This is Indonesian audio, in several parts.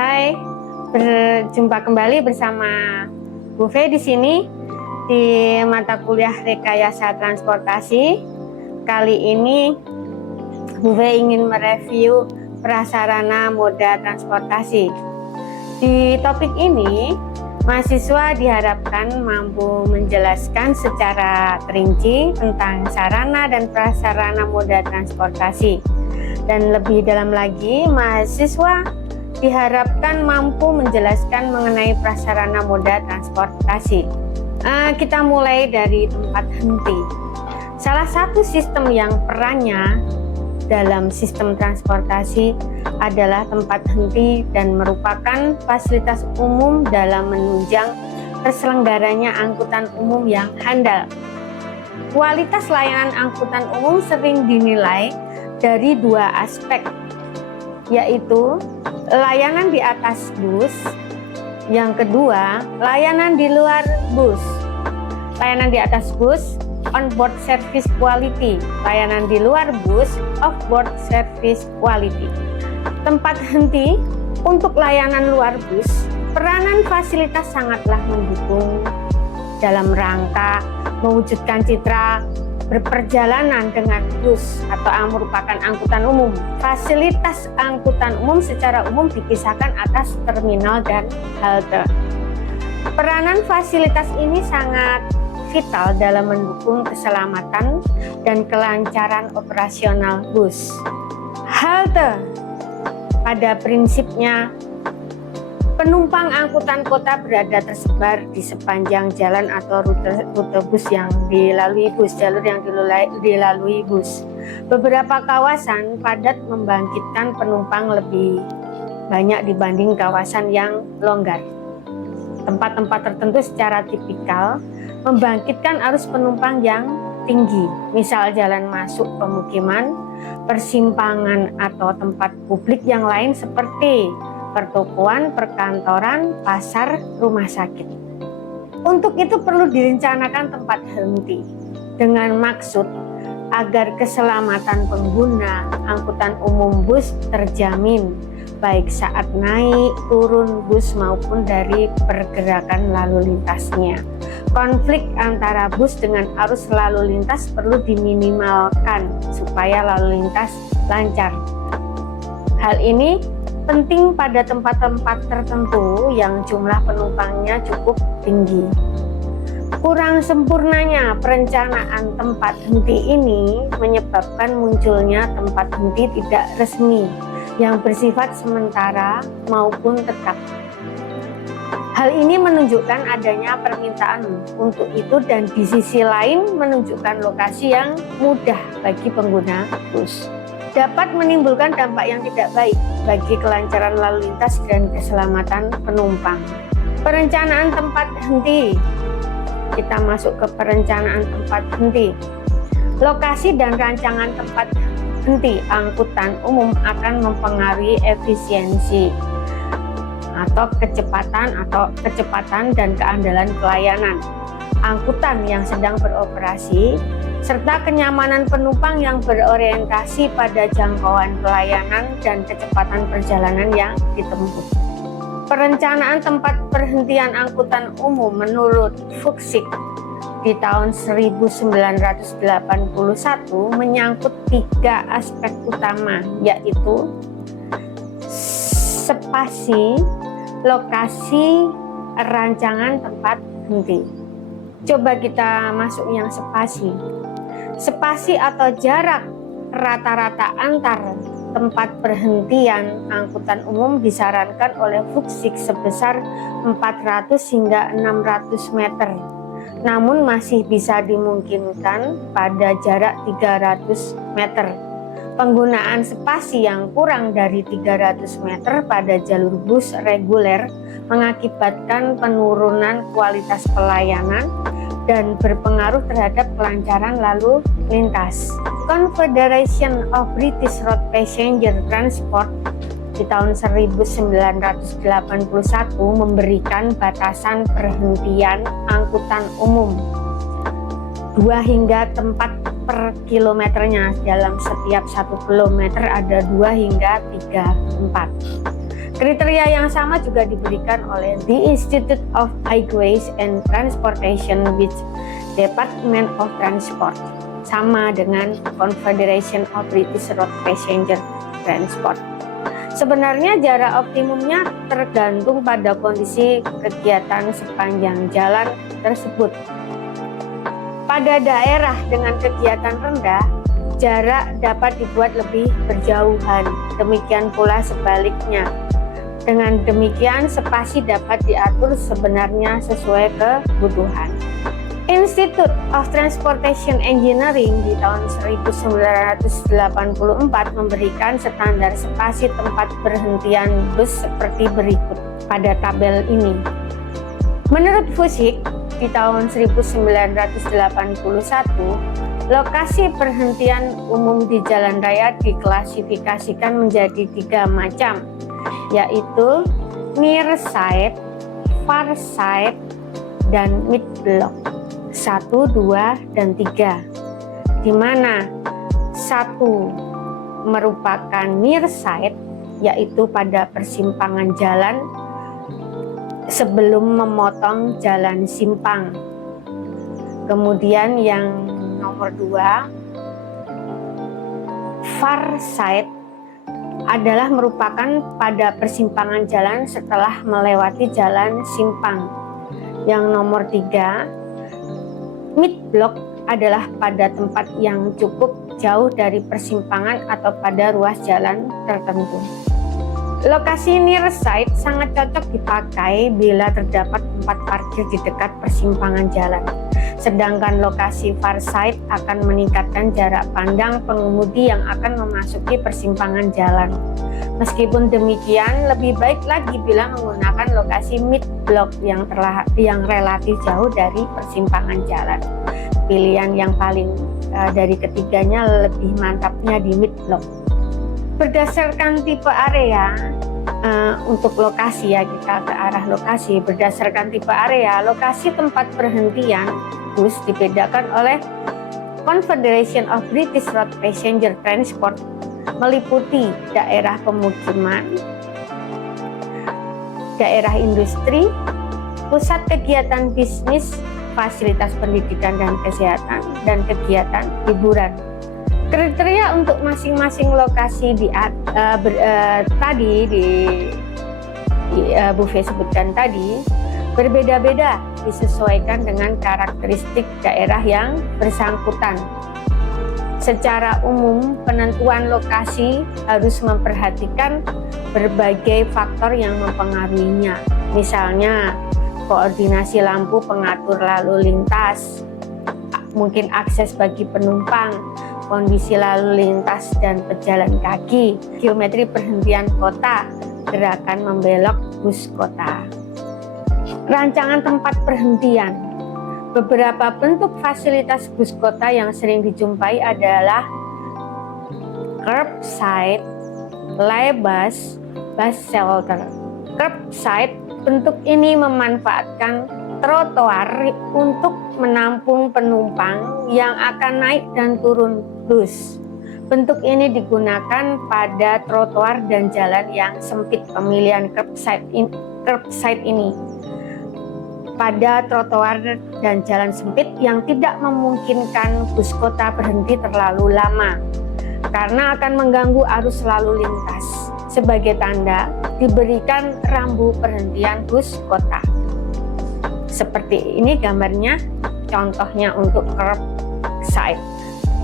Hai, berjumpa kembali bersama Bu Fe di sini di mata kuliah Rekayasa Transportasi. Kali ini Bu Fe ingin mereview prasarana moda transportasi. Di topik ini, mahasiswa diharapkan mampu menjelaskan secara terinci tentang sarana dan prasarana moda transportasi. Dan lebih dalam lagi, mahasiswa diharapkan mampu menjelaskan mengenai prasarana moda transportasi. Kita mulai dari tempat henti. Salah satu sistem yang perannya dalam sistem transportasi adalah tempat henti dan merupakan fasilitas umum dalam menunjang terselenggaranya angkutan umum yang handal. Kualitas layanan angkutan umum sering dinilai dari dua aspek, yaitu layanan di atas bus, yang kedua layanan di luar bus. Layanan di atas bus, on-board service quality. Layanan di luar bus, off-board service quality. Tempat henti untuk layanan luar bus, peranan fasilitas sangatlah mendukung dalam rangka mewujudkan citra berperjalanan dengan bus atau merupakan angkutan umum. Fasilitas angkutan umum secara umum dipisahkan atas terminal dan halte. Peranan fasilitas ini sangat vital dalam mendukung keselamatan dan kelancaran operasional bus. Halte pada prinsipnya penumpang angkutan kota berada tersebar di sepanjang jalan atau rute bus yang dilalui bus, jalur yang dilalui bus. Beberapa kawasan padat membangkitkan penumpang lebih banyak dibanding kawasan yang longgar. Tempat-tempat tertentu secara tipikal membangkitkan arus penumpang yang tinggi, misal jalan masuk pemukiman, persimpangan atau tempat publik yang lain seperti pertokoan, perkantoran, pasar, rumah sakit. Untuk itu perlu direncanakan tempat henti dengan maksud agar keselamatan pengguna angkutan umum bus terjamin baik saat naik, turun bus maupun dari pergerakan lalu lintasnya. Konflik antara bus dengan arus lalu lintas perlu diminimalkan supaya lalu lintas lancar. Hal ini penting pada tempat-tempat tertentu yang jumlah penumpangnya cukup tinggi. Kurang sempurnanya perencanaan tempat henti ini menyebabkan munculnya tempat henti tidak resmi yang bersifat sementara maupun tetap. Hal ini menunjukkan adanya permintaan untuk itu dan di sisi lain menunjukkan lokasi yang mudah bagi pengguna bus. Dapat menimbulkan dampak yang tidak baik bagi kelancaran lalu lintas dan keselamatan penumpang. Perencanaan tempat henti. Kita masuk ke perencanaan tempat henti. Lokasi dan rancangan tempat henti angkutan umum akan mempengaruhi efisiensi atau kecepatan dan keandalan pelayanan angkutan yang sedang beroperasi, serta kenyamanan penumpang yang berorientasi pada jangkauan pelayanan dan kecepatan perjalanan yang ditempuh. Perencanaan tempat perhentian angkutan umum menurut Fuchsik di tahun 1981 menyangkut 3 aspek utama, yaitu spasi, lokasi, rancangan tempat henti. Coba kita masuk yang spasi. Spasi atau jarak rata-rata antar tempat perhentian angkutan umum disarankan oleh Fuchsik sebesar 400 hingga 600 meter. Namun masih bisa dimungkinkan pada jarak 300 meter. Penggunaan spasi yang kurang dari 300 meter pada jalur bus reguler mengakibatkan penurunan kualitas pelayanan dan berpengaruh terhadap kelancaran lalu lintas. Confederation of British Road Passenger Transport di tahun 1981 memberikan batasan perhentian angkutan umum 2 hingga tempat per kilometernya. Dalam setiap 1 kilometer ada 2 hingga 3 tempat. Kriteria yang sama juga diberikan oleh the Institute of Highways and Transportation with Department of Transport, sama dengan Confederation of British Road Passenger Transport. Sebenarnya jarak optimumnya tergantung pada kondisi kegiatan sepanjang jalan tersebut. Pada daerah dengan kegiatan rendah, jarak dapat dibuat lebih berjauhan, demikian pula sebaliknya. Dengan demikian, spasi dapat diatur sebenarnya sesuai kebutuhan. Institute of Transportation Engineering di tahun 1984 memberikan standar spasi tempat berhentian bus seperti berikut pada tabel ini. Menurut FUSIK, di tahun 1981, lokasi perhentian umum di jalan raya diklasifikasikan menjadi 3 macam, yaitu near side, far side, dan mid block 1, 2, dan 3, di mana 1 merupakan near side, yaitu pada persimpangan jalan sebelum memotong jalan simpang. Kemudian yang nomor 2, far side, adalah merupakan pada persimpangan jalan setelah melewati jalan simpang. Yang nomor 3, mid block, adalah pada tempat yang cukup jauh dari persimpangan atau pada ruas jalan tertentu. Lokasi near side sangat cocok dipakai bila terdapat tempat parkir di dekat persimpangan jalan. Sedangkan lokasi far side akan meningkatkan jarak pandang pengemudi yang akan memasuki persimpangan jalan. Meskipun demikian, lebih baik lagi bila menggunakan lokasi mid block yang relatif jauh dari persimpangan jalan. Pilihan yang paling dari ketiganya lebih mantapnya di mid block. Berdasarkan tipe area, untuk lokasi ya, kita ke arah lokasi. Berdasarkan tipe area, lokasi tempat perhentian bus dibedakan oleh Confederation of British Road Passenger Transport, meliputi daerah pemukiman, daerah industri, pusat kegiatan bisnis, fasilitas pendidikan dan kesehatan, dan kegiatan hiburan. Kriteria untuk masing-masing lokasi tadi di Bu Fe sebutkan tadi berbeda-beda, disesuaikan dengan karakteristik daerah yang bersangkutan. Secara umum, penentuan lokasi harus memperhatikan berbagai faktor yang mempengaruhinya. Misalnya, koordinasi lampu pengatur lalu lintas, mungkin akses bagi penumpang, kondisi lalu lintas dan pejalan kaki, geometri perhentian kota, gerakan membelok bus kota. Rancangan tempat perhentian. Beberapa bentuk fasilitas bus kota yang sering dijumpai adalah curbside, laybus, bus shelter. Curbside, bentuk ini memanfaatkan trotoar untuk menampung penumpang yang akan naik dan turun bus. Bentuk ini digunakan pada trotoar dan jalan yang sempit. Pemilihan curbside ini pada trotoar dan jalan sempit yang tidak memungkinkan bus kota berhenti terlalu lama karena akan mengganggu arus lalu lintas. Sebagai tanda, diberikan rambu perhentian bus kota. Seperti ini gambarnya, contohnya untuk curbside.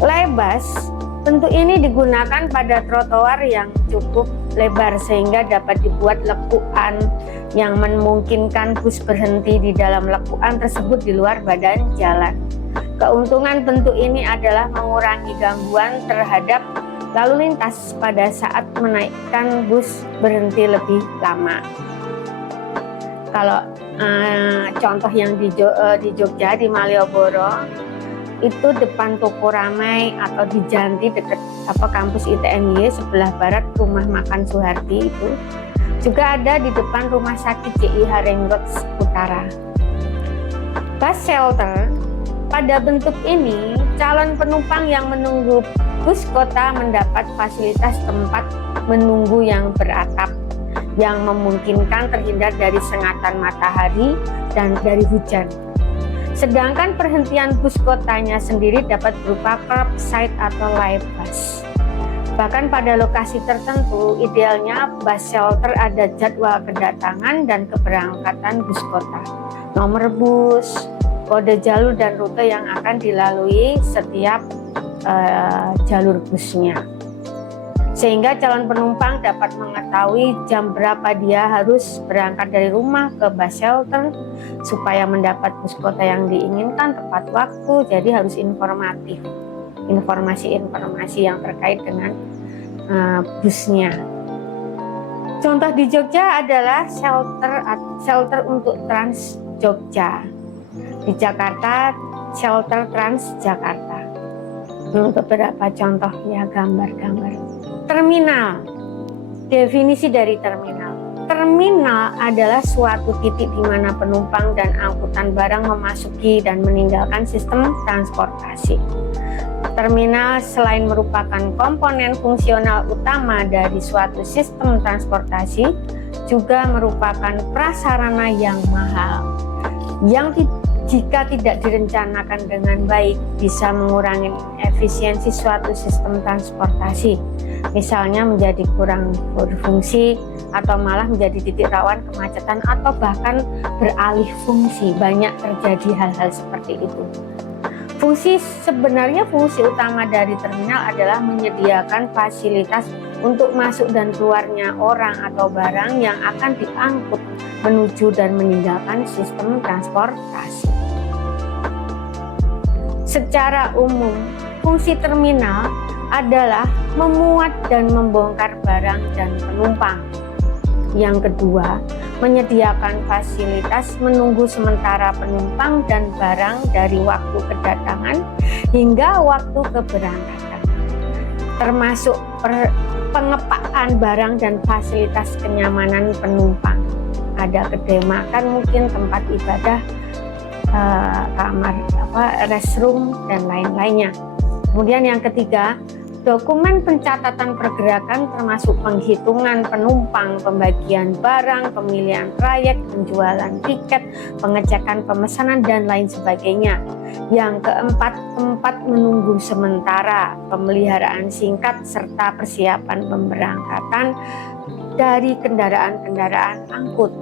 Laybus, bentuk ini digunakan pada trotoar yang cukup lebar sehingga dapat dibuat lekuan yang memungkinkan bus berhenti di dalam lekuan tersebut di luar badan jalan. Keuntungan bentuk ini adalah mengurangi gangguan terhadap lalu lintas pada saat menaikkan bus berhenti lebih lama. Kalau contoh yang di Jogja, di Malioboro, itu depan toko Ramai atau di Janti dekat kampus ITNY sebelah barat rumah makan Suharti itu. Juga ada di depan rumah sakit JIH Ring Road Utara. Bus shelter, pada bentuk ini calon penumpang yang menunggu bus kota mendapat fasilitas tempat menunggu yang beratap yang memungkinkan terhindar dari sengatan matahari dan dari hujan. Sedangkan perhentian bus kotanya sendiri dapat berupa curbside atau live bus. Bahkan pada lokasi tertentu, idealnya bus shelter ada jadwal kedatangan dan keberangkatan bus kota, nomor bus, kode jalur dan rute yang akan dilalui setiap jalur busnya. Sehingga calon penumpang dapat mengetahui jam berapa dia harus berangkat dari rumah ke bus shelter supaya mendapat bus kota yang diinginkan tepat waktu. Jadi harus informatif, informasi-informasi yang terkait dengan busnya. Contoh di Jogja adalah shelter untuk Trans Jogja. Di Jakarta, shelter Trans Jakarta. Beberapa contoh ya, gambar-gambar. Terminal. Definisi dari terminal. Terminal adalah suatu titik di mana penumpang dan angkutan barang memasuki dan meninggalkan sistem transportasi. Terminal selain merupakan komponen fungsional utama dari suatu sistem transportasi, juga merupakan prasarana yang mahal, yang jika tidak direncanakan dengan baik bisa mengurangi efisiensi suatu sistem transportasi, misalnya menjadi kurang berfungsi atau malah menjadi titik rawan kemacetan atau bahkan beralih fungsi. Banyak terjadi hal-hal seperti itu. Sebenarnya fungsi utama dari terminal adalah menyediakan fasilitas untuk masuk dan keluarnya orang atau barang yang akan diangkut menuju dan meninggalkan sistem transportasi. Secara umum, fungsi terminal adalah memuat dan membongkar barang dan penumpang. Yang kedua, menyediakan fasilitas menunggu sementara penumpang dan barang dari waktu kedatangan hingga waktu keberangkatan, termasuk pengepaan barang dan fasilitas kenyamanan penumpang. Ada kedai makan, mungkin tempat ibadah, kamar, restroom, dan lain-lainnya. Kemudian yang ketiga, dokumen pencatatan pergerakan termasuk penghitungan penumpang, pembagian barang, pemilihan trayek, penjualan tiket, pengecekan pemesanan, dan lain sebagainya. Yang keempat, tempat menunggu sementara, pemeliharaan singkat, serta persiapan pemberangkatan dari kendaraan-kendaraan angkut.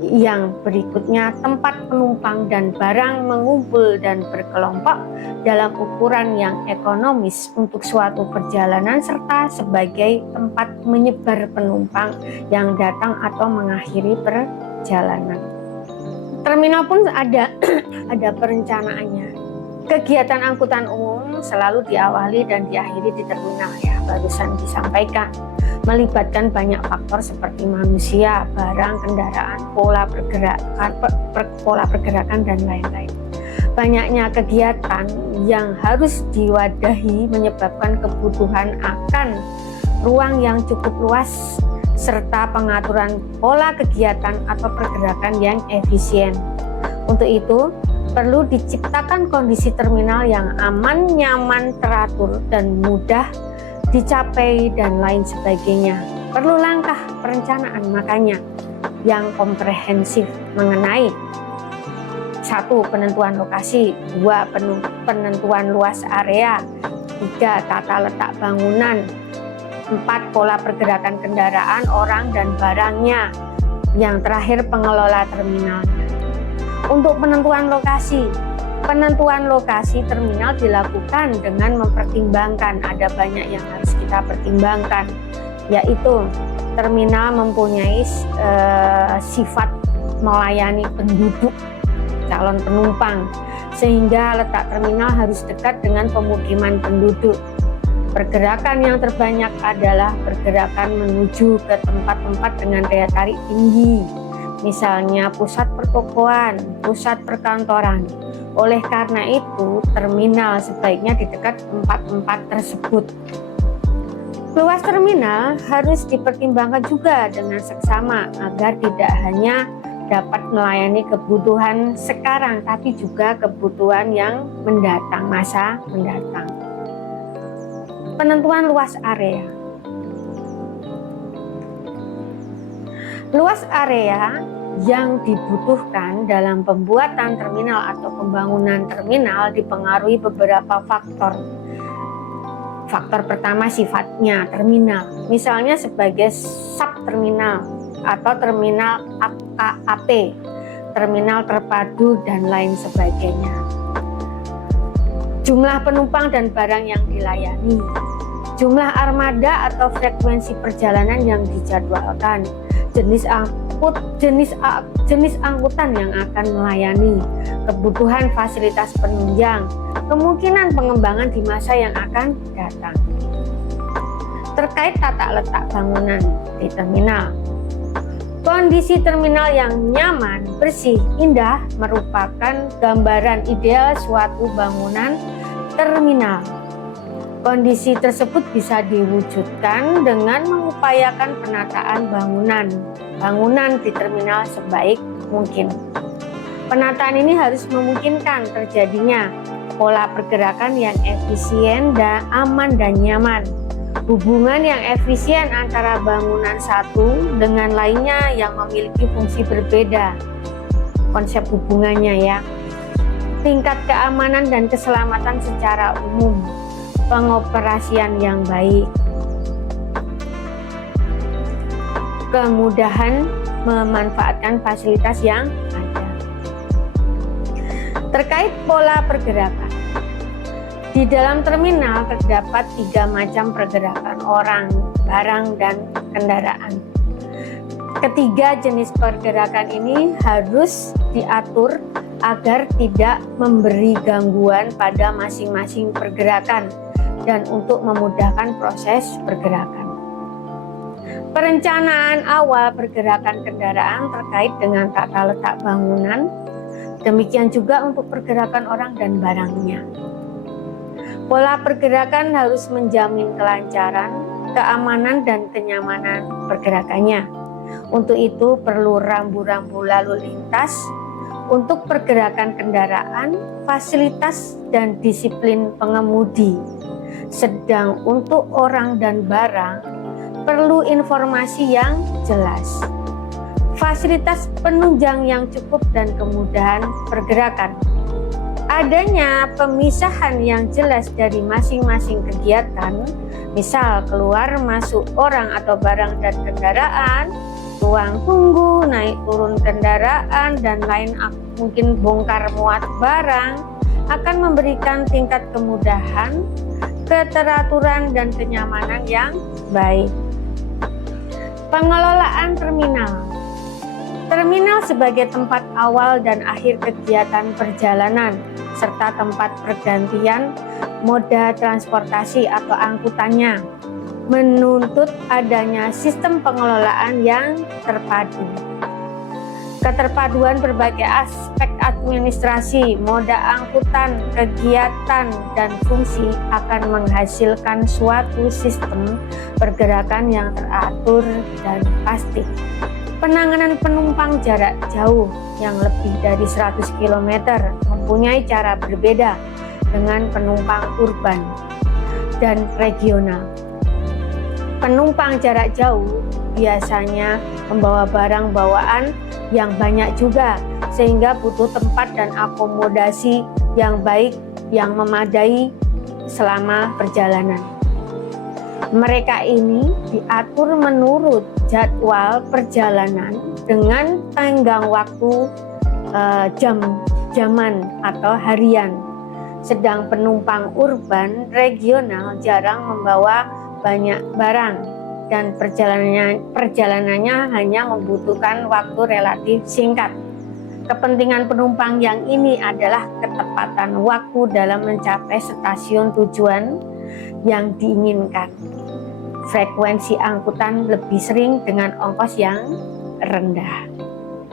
Yang berikutnya, tempat penumpang dan barang mengumpul dan berkelompok dalam ukuran yang ekonomis untuk suatu perjalanan serta sebagai tempat menyebar penumpang yang datang atau mengakhiri perjalanan. Terminal pun ada perencanaannya. Kegiatan angkutan umum selalu diawali dan diakhiri di terminal, ya, barusan disampaikan. Melibatkan banyak faktor seperti manusia, barang, kendaraan, pola pergerakan, dan lain-lain. Banyaknya kegiatan yang harus diwadahi menyebabkan kebutuhan akan ruang yang cukup luas serta pengaturan pola kegiatan atau pergerakan yang efisien. Untuk itu, perlu diciptakan kondisi terminal yang aman, nyaman, teratur, dan mudah dicapai, dan lain sebagainya. Perlu langkah perencanaan makanya yang komprehensif mengenai 1. Penentuan lokasi, 2. Penentuan luas area, 3. Tata letak bangunan, 4. Pola pergerakan kendaraan, orang, dan barangnya, yang terakhir pengelola terminalnya. Untuk penentuan lokasi terminal dilakukan dengan mempertimbangkan, ada banyak yang harus kita pertimbangkan, yaitu terminal mempunyai sifat melayani penduduk, calon penumpang, sehingga letak terminal harus dekat dengan pemukiman penduduk. Pergerakan yang terbanyak adalah pergerakan menuju ke tempat-tempat dengan daya tarik tinggi, misalnya pusat pertokoan, pusat perkantoran. Oleh karena itu, terminal sebaiknya di dekat tempat-tempat tersebut. Luas terminal harus dipertimbangkan juga dengan seksama agar tidak hanya dapat melayani kebutuhan sekarang, tapi juga kebutuhan yang mendatang, masa mendatang. Penentuan luas area. Luas area yang dibutuhkan dalam pembuatan terminal atau pembangunan terminal dipengaruhi beberapa faktor. Faktor pertama sifatnya terminal, misalnya sebagai subterminal atau terminal AKAP, terminal terpadu dan lain sebagainya. Jumlah penumpang dan barang yang dilayani, jumlah armada atau frekuensi perjalanan yang dijadwalkan, jenis angkutan yang akan melayani, kebutuhan fasilitas penunjang, kemungkinan pengembangan di masa yang akan datang. Terkait tata letak bangunan di terminal, kondisi terminal yang nyaman, bersih, indah merupakan gambaran ideal suatu bangunan terminal. Kondisi tersebut bisa diwujudkan dengan mengupayakan penataan bangunan di terminal sebaik mungkin. Penataan ini harus memungkinkan terjadinya pola pergerakan yang efisien dan aman dan nyaman, hubungan yang efisien antara bangunan satu dengan lainnya yang memiliki fungsi berbeda. Konsep hubungannya ya. Tingkat keamanan dan keselamatan secara umum, pengoperasian yang baik, kemudahan memanfaatkan fasilitas yang ada. Terkait pola pergerakan, di dalam terminal terdapat 3 macam pergerakan orang, barang, dan kendaraan. Ketiga jenis pergerakan ini harus diatur agar tidak memberi gangguan pada masing-masing pergerakan dan untuk memudahkan proses pergerakan. Perencanaan awal pergerakan kendaraan terkait dengan tata letak bangunan, demikian juga untuk pergerakan orang dan barangnya. Pola pergerakan harus menjamin kelancaran, keamanan, dan kenyamanan pergerakannya. Untuk itu perlu rambu-rambu lalu lintas untuk pergerakan kendaraan, fasilitas, dan disiplin pengemudi. Sedang untuk orang dan barang perlu informasi yang jelas, fasilitas penunjang yang cukup, dan kemudahan pergerakan. Adanya pemisahan yang jelas dari masing-masing kegiatan, misal keluar masuk orang atau barang dan kendaraan, ruang tunggu, naik turun kendaraan, dan lain mungkin bongkar muat barang, akan memberikan tingkat kemudahan, keteraturan, dan kenyamanan yang baik. Pengelolaan terminal. Terminal sebagai tempat awal dan akhir kegiatan perjalanan, serta tempat pergantian moda transportasi atau angkutannya, menuntut adanya sistem pengelolaan yang terpadu. Keterpaduan berbagai aspek administrasi, moda angkutan, kegiatan, dan fungsi akan menghasilkan suatu sistem pergerakan yang teratur dan pasti. Penanganan penumpang jarak jauh yang lebih dari 100 km mempunyai cara berbeda dengan penumpang urban dan regional. Penumpang jarak jauh biasanya membawa barang bawaan yang banyak juga, sehingga butuh tempat dan akomodasi yang baik yang memadai selama perjalanan. Mereka ini diatur menurut jadwal perjalanan dengan tenggang waktu jaman atau harian. Sedang penumpang urban regional jarang membawa banyak barang dan perjalanannya hanya membutuhkan waktu relatif singkat. Kepentingan penumpang yang ini adalah ketepatan waktu dalam mencapai stasiun tujuan yang diinginkan. Frekuensi angkutan lebih sering dengan ongkos yang rendah.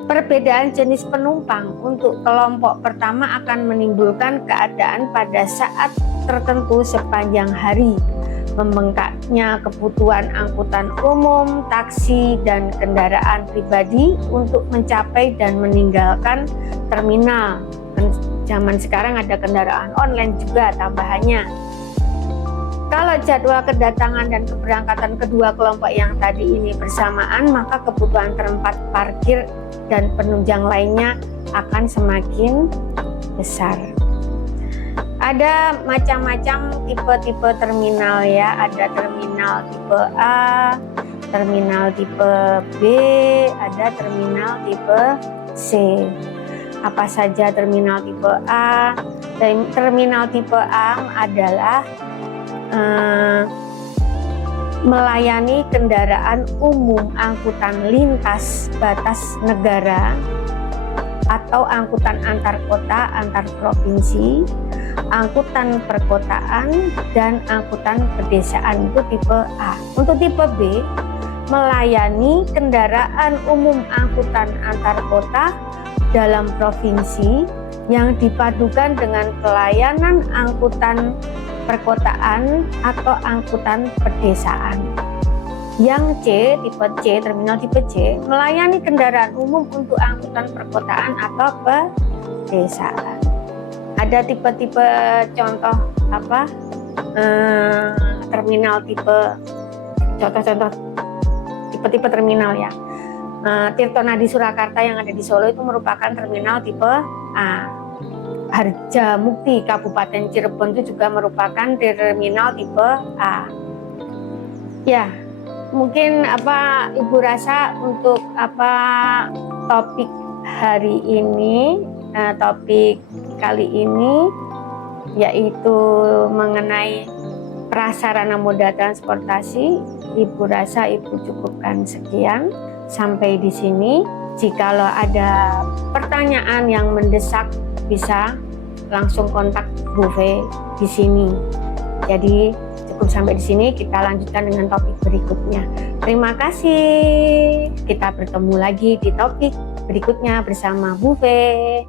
Perbedaan jenis penumpang untuk kelompok pertama akan menimbulkan keadaan pada saat tertentu sepanjang hari. Membengkaknya kebutuhan angkutan umum, taksi, dan kendaraan pribadi untuk mencapai dan meninggalkan terminal. Zaman sekarang ada kendaraan online juga tambahannya. Kalau jadwal kedatangan dan keberangkatan kedua kelompok yang tadi ini bersamaan, maka kebutuhan tempat parkir dan penunjang lainnya akan semakin besar. Ada macam-macam tipe-tipe terminal ya, ada terminal tipe A, terminal tipe B, ada terminal tipe C. Apa saja terminal tipe A? Terminal tipe A adalah melayani kendaraan umum angkutan lintas batas negara atau angkutan antar kota, antar provinsi, angkutan perkotaan, dan angkutan pedesaan. Itu tipe A. Untuk tipe B, melayani kendaraan umum angkutan antar kota dalam provinsi yang dipadukan dengan pelayanan angkutan perkotaan atau angkutan pedesaan. Yang C, tipe C, terminal tipe C, melayani kendaraan umum untuk angkutan perkotaan atau pedesaan. Ada tipe-tipe contoh apa? Terminal tipe, contoh-contoh tipe-tipe terminal ya. Tirtonadi Surakarta yang ada di Solo itu merupakan terminal tipe A. Harjamukti Kabupaten Cirebon itu juga merupakan terminal tipe A. Ya, mungkin Ibu rasa untuk topik hari ini, topik kali ini yaitu mengenai prasarana moda transportasi. Ibu rasa Ibu cukupkan sekian sampai di sini. Jikalau ada pertanyaan yang mendesak, bisa langsung kontak Bu Fe di sini. Jadi cukup sampai di sini, kita lanjutkan dengan topik berikutnya. Terima kasih. Kita bertemu lagi di topik berikutnya bersama Bu Fe.